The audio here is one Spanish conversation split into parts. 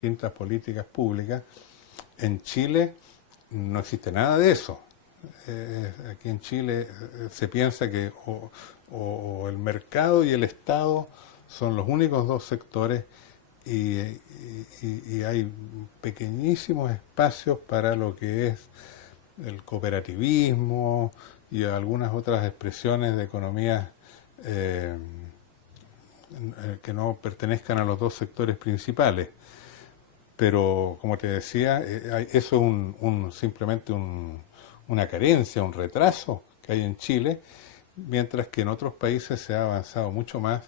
distintas políticas públicas. En Chile no existe nada de eso. Aquí en Chile se piensa que o el mercado y el Estado son los únicos dos sectores y hay pequeñísimos espacios para lo que es el cooperativismo y algunas otras expresiones de economía eh, que no pertenezcan a los dos sectores principales. Pero, como te decía, eso es simplemente una carencia, un retraso que hay en Chile, mientras que en otros países se ha avanzado mucho más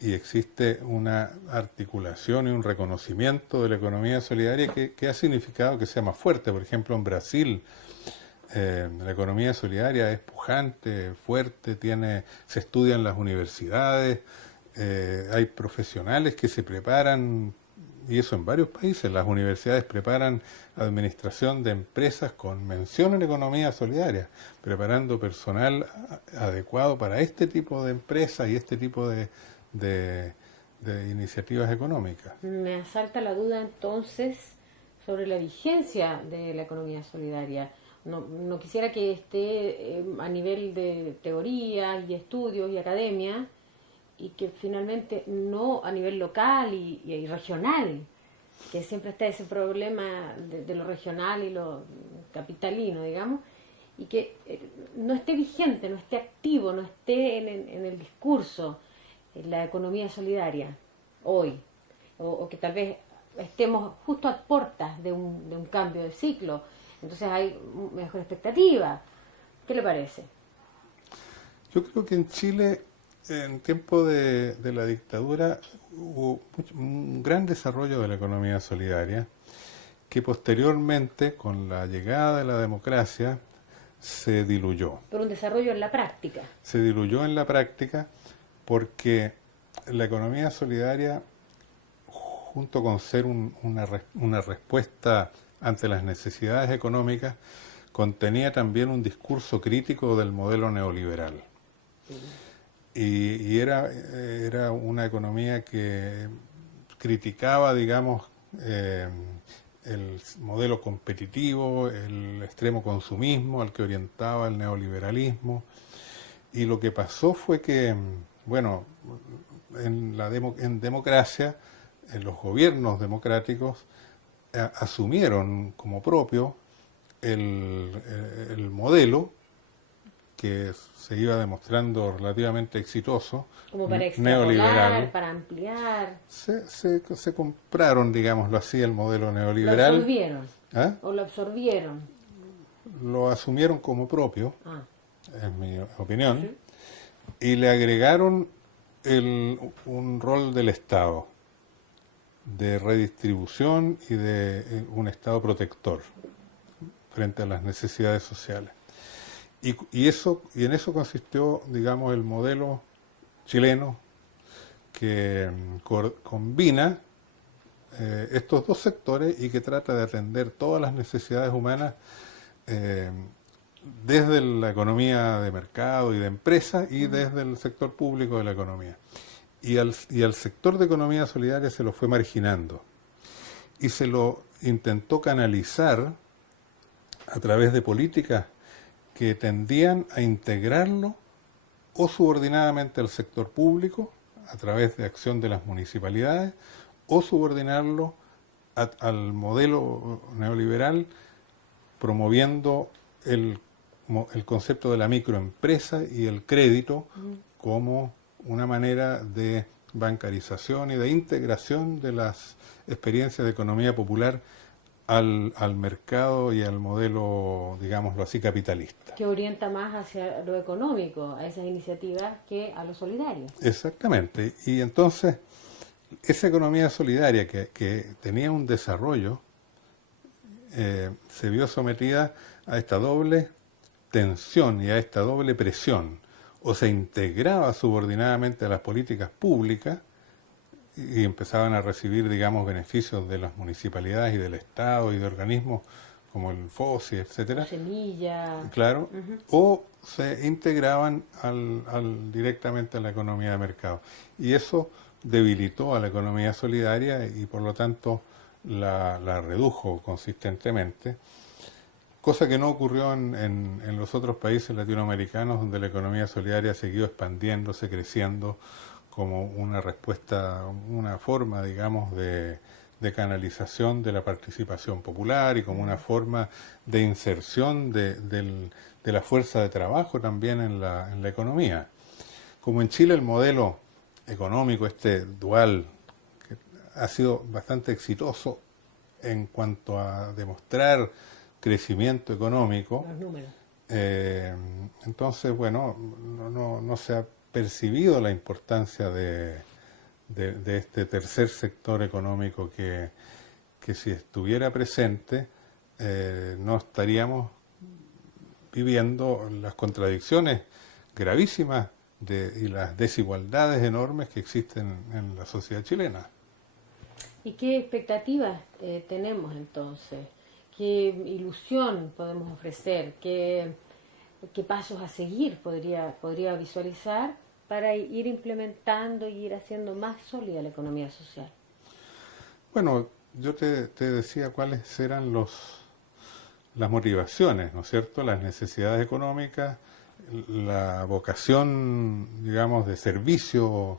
y existe una articulación y un reconocimiento de la economía solidaria que ha significado que sea más fuerte. Por ejemplo, en Brasil, la economía solidaria es pujante, fuerte, se estudia en las universidades, hay profesionales que se preparan, y eso en varios países. Las universidades preparan administración de empresas con mención en economía solidaria, preparando personal adecuado para este tipo de empresas y este tipo de, de iniciativas económicas. Me asalta la duda entonces sobre la vigencia de la economía solidaria. No quisiera que esté a nivel de teoría y estudios y academia, y que finalmente no a nivel local y regional, que siempre está ese problema de lo regional y lo capitalino, digamos, y que no esté vigente, no esté activo, no esté en el discurso la economía solidaria hoy, o que tal vez estemos justo a puertas de un cambio de ciclo, entonces hay mejor expectativa. ¿Qué le parece? Yo creo que en Chile, en tiempo de la dictadura, hubo un gran desarrollo de la economía solidaria, que posteriormente, con la llegada de la democracia, se diluyó. Por un desarrollo en la práctica. Se diluyó en la práctica porque la economía solidaria, junto con ser una respuesta ante las necesidades económicas, contenía también un discurso crítico del modelo neoliberal. Era una economía que criticaba, digamos, el modelo competitivo, el extremo consumismo al que orientaba el neoliberalismo. Y lo que pasó fue que, bueno, en democracia, en los gobiernos democráticos asumieron como propio el modelo que se iba demostrando relativamente exitoso, Como para neoliberal. extrapolar, para ampliar. Se compraron, digámoslo así, el modelo Lo neoliberal. absorbieron. ¿Ah? O lo absorbieron. Lo asumieron como propio, Ah, es mi opinión, ¿sí? y le agregaron un rol del Estado, de redistribución y de un Estado protector frente a las necesidades sociales. Y en eso consistió, digamos, el modelo chileno que combina estos dos sectores y que trata de atender todas las necesidades humanas eh, desde la economía de mercado y de empresa y desde el sector público de la economía. Y al sector de economía solidaria se lo fue marginando y se lo intentó canalizar a través de políticas que tendían a integrarlo o subordinadamente al sector público a través de acción de las municipalidades o subordinarlo al modelo neoliberal promoviendo el concepto de la microempresa y el crédito como una manera de bancarización y de integración de las experiencias de economía popular al mercado y al modelo, digámoslo así, capitalista. Que orienta más hacia lo económico, a esas iniciativas, que a lo solidario. Exactamente. Y entonces, esa economía solidaria que tenía un desarrollo, se vio sometida a esta doble tensión y a esta doble presión. O se integraba subordinadamente a las políticas públicas y empezaban a recibir, digamos, beneficios de las municipalidades y del Estado y de organismos como el FOSI, etcétera. Semilla. Claro. O se integraban directamente a la economía de mercado. Y eso debilitó a la economía solidaria y por lo tanto la redujo consistentemente, cosa que no ocurrió en los otros países latinoamericanos, donde la economía solidaria siguió expandiéndose, creciendo como una respuesta, una forma, digamos, de canalización de la participación popular y como una forma de inserción de la fuerza de trabajo también en la economía. Como en Chile el modelo económico, este dual, que ha sido bastante exitoso en cuanto a demostrar crecimiento económico, Los números. entonces, bueno, no se ha percibido la importancia de este tercer sector económico que si estuviera presente, no estaríamos viviendo las contradicciones gravísimas y las desigualdades enormes que existen en la sociedad chilena. ¿Y qué expectativas tenemos entonces? ¿Qué ilusión podemos ofrecer? ¿Qué pasos a seguir podría visualizar para ir implementando y ir haciendo más sólida la economía social? Bueno, yo te decía cuáles eran las motivaciones, ¿no es cierto? Las necesidades económicas, la vocación, digamos, de servicio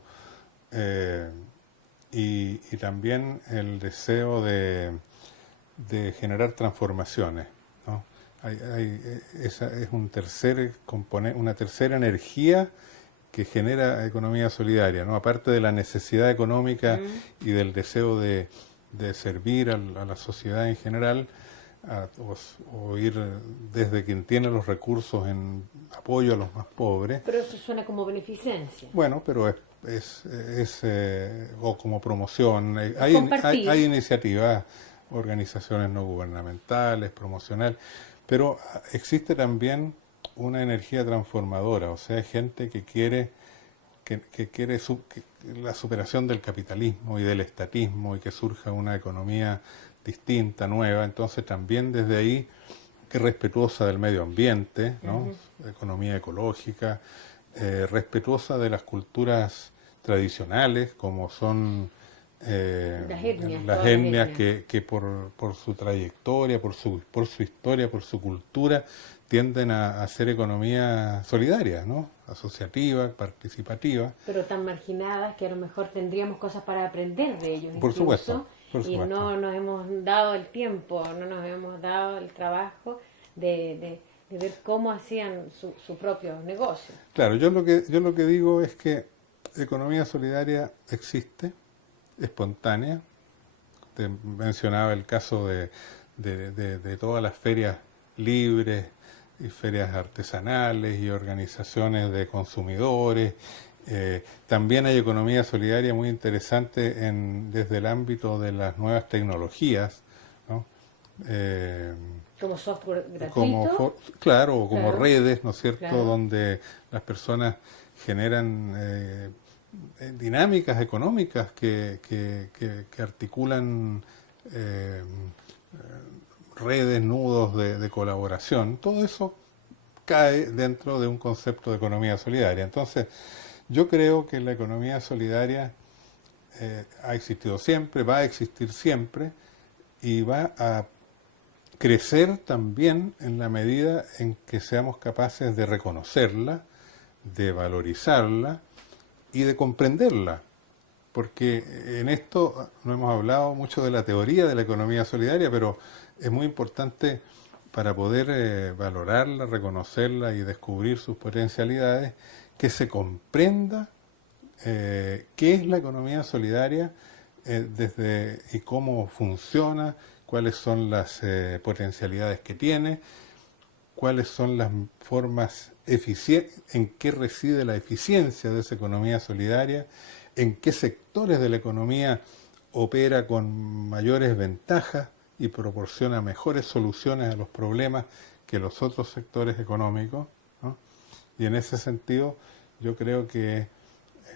eh, y también el deseo de generar transformaciones, ¿no? Esa es un tercer componente, una tercera energía que genera economía solidaria, ¿no? Aparte de la necesidad económica y del deseo de servir a la sociedad en general, o ir desde quien tiene los recursos en apoyo a los más pobres. Pero eso suena como beneficencia. Bueno, pero o como promoción. Compartir. Hay iniciativas, organizaciones no gubernamentales, promocional, pero existe también una energía transformadora, o sea, hay gente que quiere la superación del capitalismo y del estatismo y que surja una economía distinta, nueva. Entonces también desde ahí, que es respetuosa del medio ambiente, ¿no? Economía ecológica, respetuosa de las culturas tradicionales, como son las etnias que por su trayectoria, por su historia, por su cultura, tienden a hacer economía solidaria, ¿no? Asociativa, participativa. Pero tan marginadas que a lo mejor tendríamos cosas para aprender de ellos. Por supuesto. Y no nos hemos dado el tiempo, no nos hemos dado el trabajo de ver cómo hacían su propio negocio. Claro, yo lo que digo es que economía solidaria existe, espontánea. Te mencionaba el caso de todas las ferias libres y ferias artesanales y organizaciones de consumidores. También hay economía solidaria muy interesante desde el ámbito de las nuevas tecnologías, ¿no? Como software gratuito. Claro, como redes, ¿no es cierto?, claro, donde las personas generan dinámicas económicas que articulan redes, nudos de colaboración. Todo eso cae dentro de un concepto de economía solidaria. Entonces, yo creo que la economía solidaria ha existido siempre, va a existir siempre y va a crecer también en la medida en que seamos capaces de reconocerla, de valorizarla y de comprenderla. Porque en esto no hemos hablado mucho de la teoría de la economía solidaria, pero es muy importante para poder valorarla, reconocerla y descubrir sus potencialidades, que se comprenda qué es la economía solidaria y cómo funciona, cuáles son las potencialidades que tiene, cuáles son las formas en qué reside la eficiencia de esa economía solidaria, en qué sectores de la economía opera con mayores ventajas y proporciona mejores soluciones a los problemas que los otros sectores económicos, ¿no? Y en ese sentido yo creo que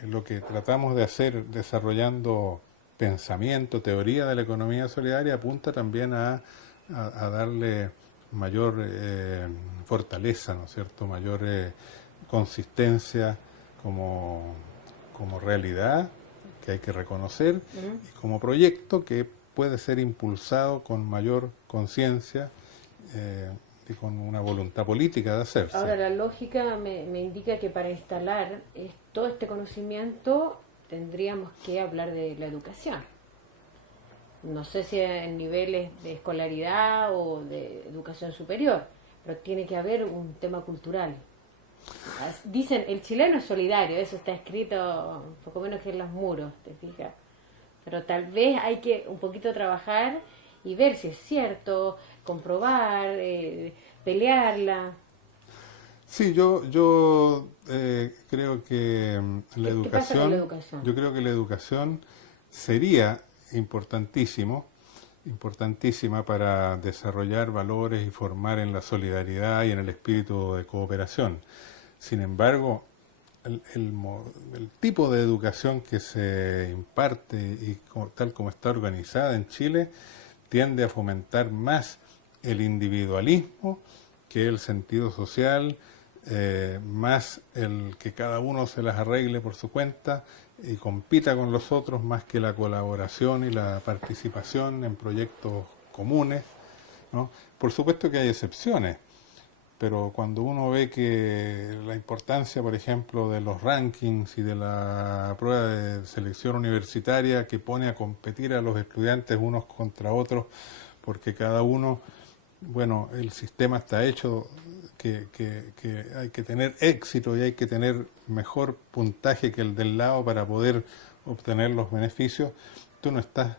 lo que tratamos de hacer desarrollando pensamiento, teoría de la economía solidaria apunta también a darle mayor fortaleza, ¿no es cierto?, mayor consistencia como realidad que hay que reconocer y como proyecto que puede ser impulsado con mayor conciencia y con una voluntad política de hacerse. Ahora, la lógica me indica que para instalar todo este conocimiento tendríamos que hablar de la educación. No sé si en niveles de escolaridad o de educación superior, pero tiene que haber un tema cultural. Dicen, el chileno es solidario, eso está escrito un poco menos que en los muros, ¿te fijas? Pero tal vez hay que un poquito trabajar y ver si es cierto, comprobar, pelearla. Sí, yo creo que la ¿Qué pasa con educación, la educación? yo creo que la educación sería importantísima para desarrollar valores y formar en la solidaridad y en el espíritu de cooperación. Sin embargo, el tipo de educación que se imparte y tal como está organizada en Chile tiende a fomentar más el individualismo que el sentido social, más el que cada uno se las arregle por su cuenta y compita con los otros, más que la colaboración y la participación en proyectos comunes, ¿no? Por supuesto que hay excepciones, pero cuando uno ve que la importancia, por ejemplo, de los rankings y de la prueba de selección universitaria que pone a competir a los estudiantes unos contra otros, porque cada uno, bueno, el sistema está hecho que hay que tener éxito y hay que tener mejor puntaje que el del lado para poder obtener los beneficios, tú no estás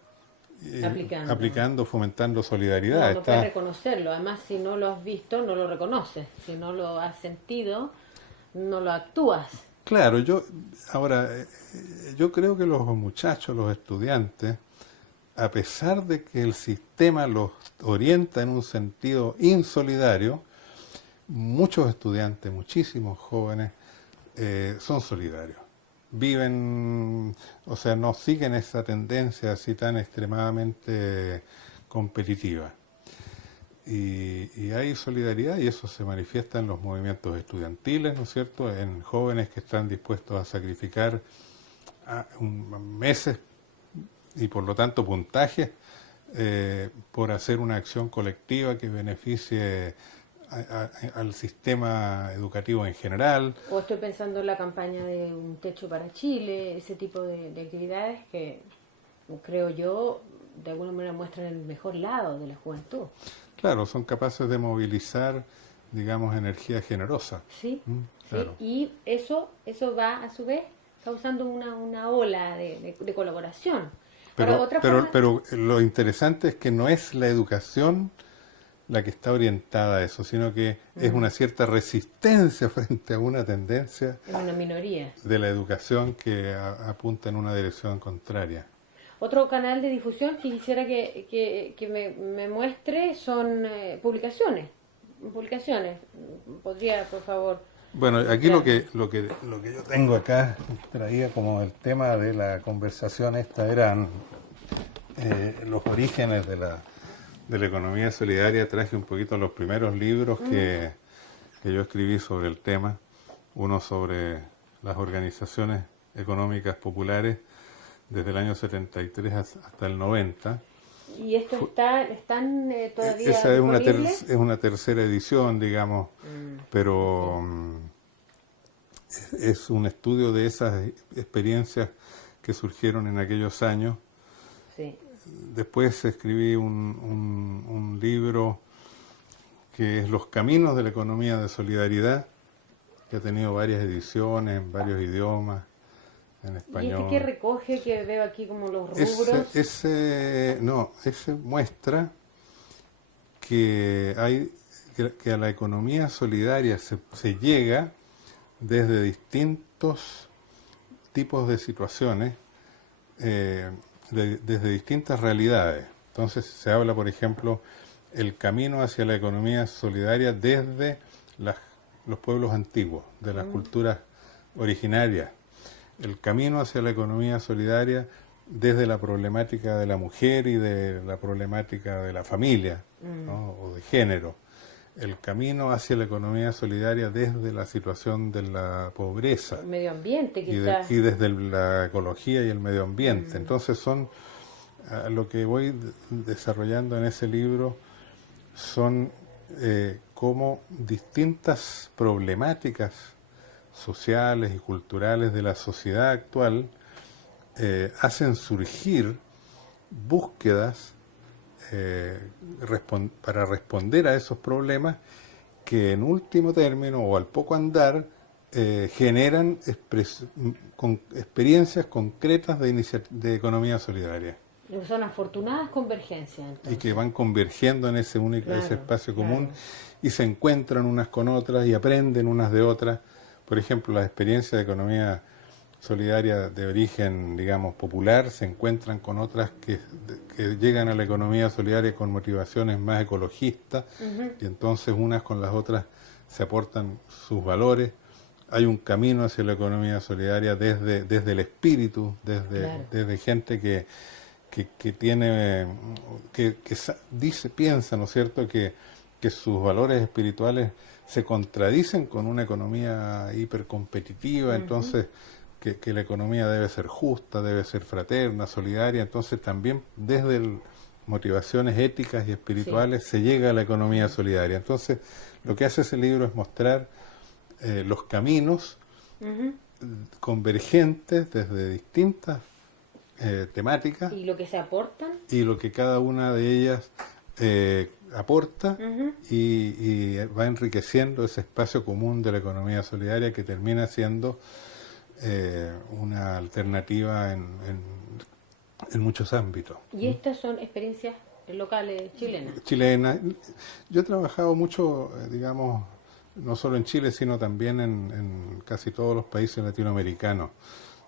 aplicando, fomentando solidaridad. No puedes reconocerlo. Además, si no lo has visto, no lo reconoces. Si no lo has sentido, no lo actúas. Claro, yo creo que los muchachos, los estudiantes, a pesar de que el sistema los orienta en un sentido insolidario, muchos estudiantes, muchísimos jóvenes, son solidarios. Viven, o sea, no siguen esa tendencia así tan extremadamente competitiva. Y hay solidaridad y eso se manifiesta en los movimientos estudiantiles, ¿no es cierto?, en jóvenes que están dispuestos a sacrificar meses y por lo tanto puntajes por hacer una acción colectiva que beneficie al sistema educativo en general. O estoy pensando en la campaña de Un Techo para Chile, ese tipo de actividades que creo yo de alguna manera muestran el mejor lado de la juventud. Claro, son capaces de movilizar, digamos, energía generosa. Sí, claro. Sí, y eso va a su vez causando una ola de colaboración. Pero lo interesante es que no es la educación la que está orientada a eso, sino que es una cierta resistencia frente a una tendencia en una minoría de la educación que apunta en una dirección contraria. Otro canal de difusión que quisiera que me muestre son publicaciones. ¿Podría, por favor? Bueno, aquí lo que yo tengo acá traía como el tema de la conversación esta eran los orígenes de la economía solidaria. Traje un poquito los primeros libros que yo escribí sobre el tema, uno sobre las organizaciones económicas populares desde el año 73 hasta el 90. ¿Y esto están todavía Esa disponibles? es una tercera edición, digamos, pero es un estudio de esas experiencias que surgieron en aquellos años. Sí. Después escribí un libro que es Los Caminos de la Economía de Solidaridad, que ha tenido varias ediciones en varios idiomas, en español. ¿Y este qué recoge, que veo aquí como los rubros? Ese muestra que a la economía solidaria se llega desde distintos tipos de situaciones, desde distintas realidades. Entonces se habla, por ejemplo, el camino hacia la economía solidaria desde los pueblos antiguos, de las culturas originarias. El camino hacia la economía solidaria desde la problemática de la mujer y de la problemática de la familia, ¿no?, o de género. El camino hacia la economía solidaria desde la situación de la pobreza. El medio ambiente, quizás. Y desde la ecología y el medio ambiente. Entonces son a lo que voy desarrollando en ese libro son cómo distintas problemáticas sociales y culturales de la sociedad actual hacen surgir búsquedas para responder a esos problemas que en último término o al poco andar generan experiencias concretas de economía solidaria. Son afortunadas convergencias. Entonces. Y que van convergiendo en ese único, ese espacio común y se encuentran unas con otras y aprenden unas de otras. Por ejemplo, las experiencias de economía solidaria de origen, digamos, popular, se encuentran con otras que llegan a la economía solidaria con motivaciones más ecologistas, y entonces unas con las otras se aportan sus valores. Hay un camino hacia la economía solidaria desde el espíritu, desde gente que tiene, piensa, ¿no es cierto?, que sus valores espirituales se contradicen con una economía hipercompetitiva, entonces que la economía debe ser justa, debe ser fraterna, solidaria, entonces también desde motivaciones éticas y espirituales se llega a la economía solidaria. Entonces lo que hace ese libro es mostrar los caminos convergentes desde distintas temáticas y lo que se aportan y lo que cada una de ellas aporta y va enriqueciendo ese espacio común de la economía solidaria que termina siendo una alternativa en muchos ámbitos. Y estas son experiencias locales chilenas. Chilenas. Yo he trabajado mucho, digamos, no solo en Chile, sino también en casi todos los países latinoamericanos,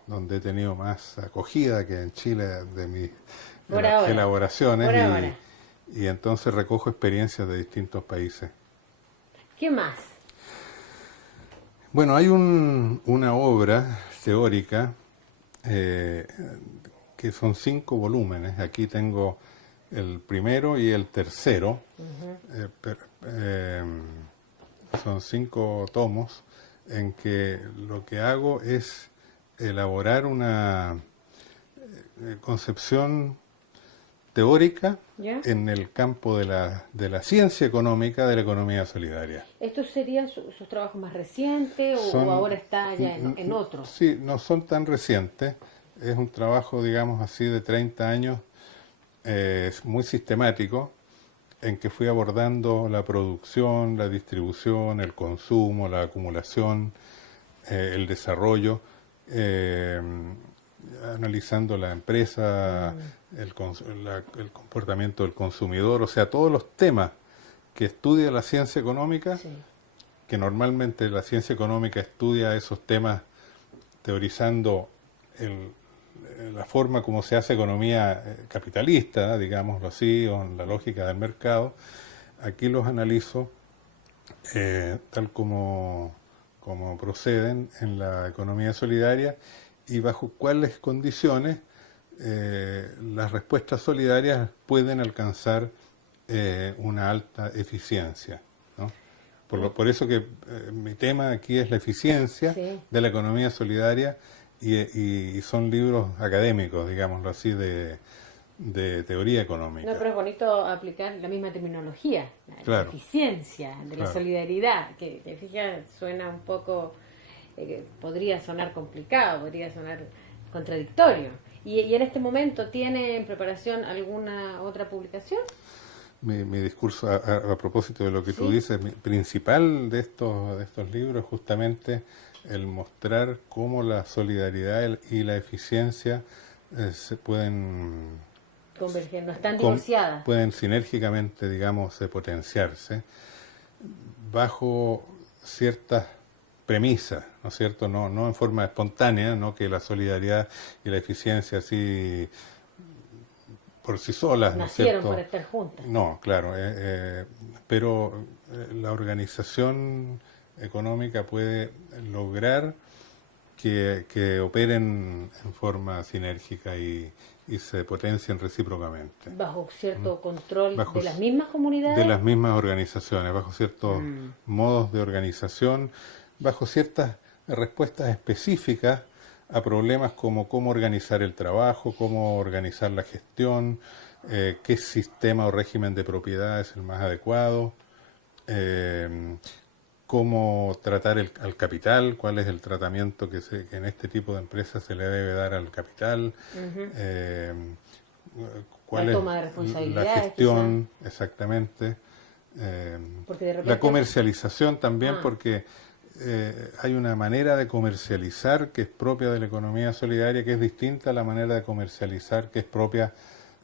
donde he tenido más acogida que en Chile de mis elaboraciones y entonces recojo experiencias de distintos países. ¿Qué más? Bueno, hay una obra teórica que son 5 volúmenes. Aquí tengo el primero y el tercero. Son 5 tomos en que lo que hago es elaborar una concepción teórica en el campo de la ciencia económica de la economía solidaria. ¿Estos serían sus trabajos más recientes o ahora está ya en otros? Sí, no son tan recientes. Es un trabajo, digamos así, de 30 años, muy sistemático, en que fui abordando la producción, la distribución, el consumo, la acumulación, el desarrollo, analizando la empresa, el comportamiento del consumidor, o sea, todos los temas que estudia la ciencia económica, que normalmente la ciencia económica estudia esos temas teorizando la forma como se hace economía capitalista, digámoslo así, o en la lógica del mercado. Aquí los analizo tal como proceden en la economía solidaria y bajo cuáles condiciones las respuestas solidarias pueden alcanzar una alta eficiencia, ¿no? Por eso que mi tema aquí es la eficiencia de la economía solidaria y son libros académicos, digámoslo así, de teoría económica. No, pero es bonito aplicar la misma terminología, la eficiencia de la solidaridad, que fija, suena un poco, podría sonar complicado, podría sonar contradictorio. ¿Y en este momento tiene en preparación alguna otra publicación? Mi discurso, a propósito de lo que tú dices, principal de estos libros es justamente el mostrar cómo la solidaridad y la eficiencia se pueden converger, no están divorciadas. Pueden sinérgicamente, digamos, potenciarse bajo ciertas premisas, ¿no es cierto? No en forma espontánea, no que la solidaridad y la eficiencia así por sí solas, ¿no es cierto? Nacieron para estar juntas. No, claro, pero la organización económica puede lograr que operen en forma sinérgica y se potencien recíprocamente. ¿Bajo cierto control de las mismas comunidades? De las mismas organizaciones, bajo ciertos modos de organización, bajo ciertas respuestas específicas a problemas como cómo organizar el trabajo, cómo organizar la gestión, qué sistema o régimen de propiedad es el más adecuado, eh, cómo tratar al capital, cuál es el tratamiento que en este tipo de empresas se le debe dar al capital, Ujú. eh, La cuál es toma de la responsabilidades, quizás, gestión exactamente, eh, porque de la repente... comercialización también, Ah, porque hay una manera de comercializar que es propia de la economía solidaria, que es distinta a la manera de comercializar que es propia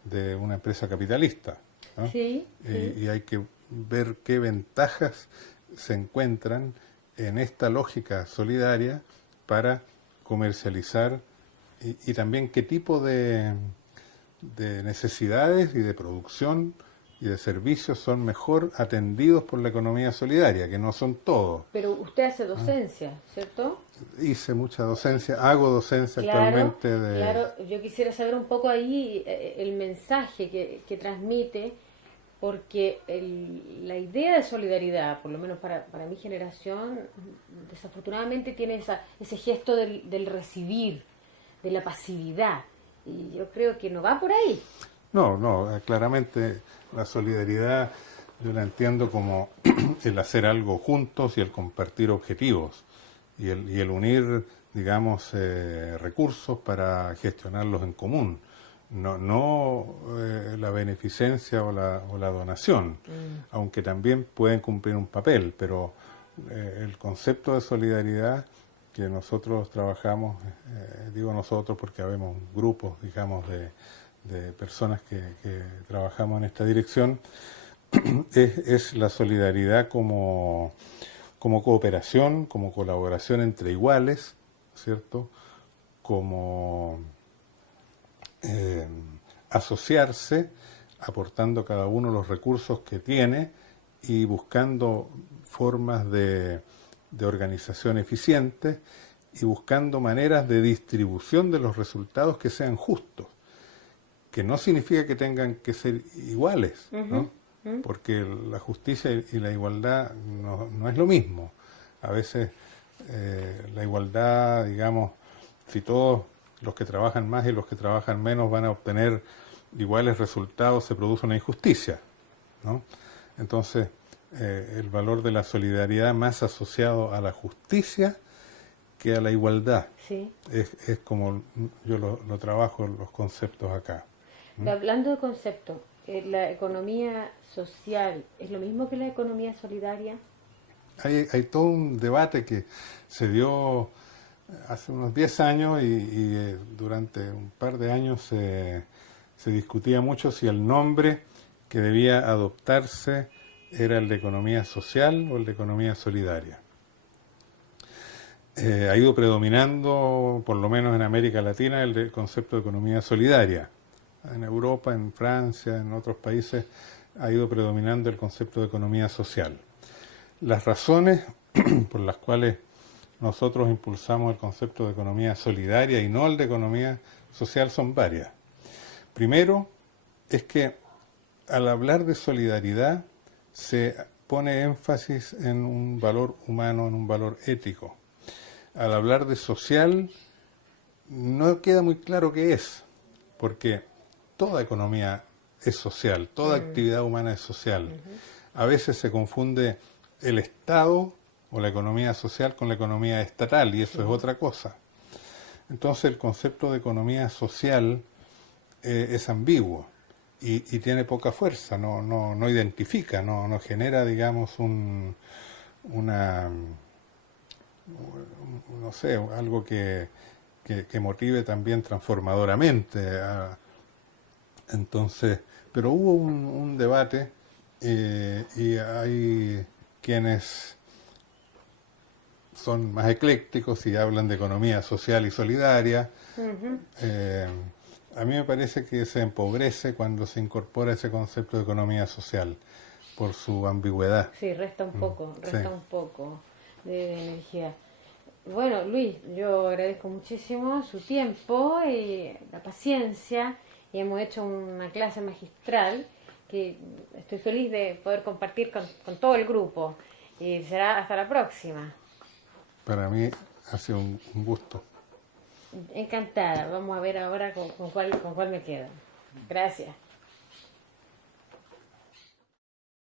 de una empresa capitalista, ¿no? sí, sí. Y hay que ver qué ventajas se encuentran en esta lógica solidaria para comercializar y también qué tipo de necesidades y de producción y de servicios son mejor atendidos por la economía solidaria, que no son todos. Pero usted hace docencia, ¿cierto? Hice mucha docencia, hago docencia Claro, actualmente de... claro. Yo quisiera saber un poco ahí el mensaje que transmite, porque la idea de solidaridad, por lo menos para mi generación, desafortunadamente tiene ese gesto del recibir, de la pasividad. Y yo creo que no va por ahí. No, no, claramente la solidaridad yo la entiendo como el hacer algo juntos y el compartir objetivos y el unir, digamos, recursos para gestionarlos en común. No, no la beneficencia o la donación, Mm. aunque también pueden cumplir un papel, pero el concepto de solidaridad que nosotros trabajamos, digo nosotros porque habemos grupos, digamos, de personas que trabajamos en esta dirección, es la solidaridad como, como cooperación, como colaboración entre iguales, ¿cierto? Como eh, asociarse, aportando cada uno los recursos que tiene y buscando formas de organización eficiente y buscando maneras de distribución de los resultados que sean justos, que no significa que tengan que ser iguales, Ujú, ¿no? ujú. Porque la justicia y la igualdad no es lo mismo. A veces la igualdad, digamos, si todos los que trabajan más y los que trabajan menos van a obtener iguales resultados, se produce una injusticia, ¿no? Entonces, el valor de la solidaridad más asociado a la justicia que a la igualdad. Sí. Es como yo lo trabajo los conceptos acá. ¿Mm? Hablando de concepto, ¿la economía social es lo mismo que la economía solidaria? Hay todo un debate que se dio hace unos 10 años y durante un par de años se discutía mucho si el nombre que debía adoptarse era el de economía social o el de economía solidaria. Ha ido predominando, por lo menos en América Latina, el concepto de economía solidaria. En Europa, en Francia, en otros países, ha ido predominando el concepto de economía social. Las razones por las cuales nosotros impulsamos el concepto de economía solidaria y no el de economía social son varias. Primero, es que al hablar de solidaridad se pone énfasis en un valor humano, en un valor ético. Al hablar de social, no queda muy claro qué es, porque toda economía es social, toda Mm, actividad humana es social. ujú. A veces se confunde el Estado o la economía social con la economía estatal y eso es Sí. otra cosa. Entonces el concepto de economía social es ambiguo y tiene poca fuerza, no identifica, no genera, digamos, una, no sé, algo que motive también transformadoramente. Entonces, pero hubo un debate y hay quienes son más eclécticos y hablan de economía social y solidaria. Ujú. Eh, a mí me parece que se empobrece cuando se incorpora ese concepto de economía social por su ambigüedad. Sí, Sí. resta un poco de energía. Bueno, Luis, yo agradezco muchísimo su tiempo y la paciencia y hemos hecho una clase magistral que estoy feliz de poder compartir con todo el grupo y será hasta la próxima. Para mí ha sido un gusto. Encantada. Vamos a ver ahora con cuál me quedo. Gracias.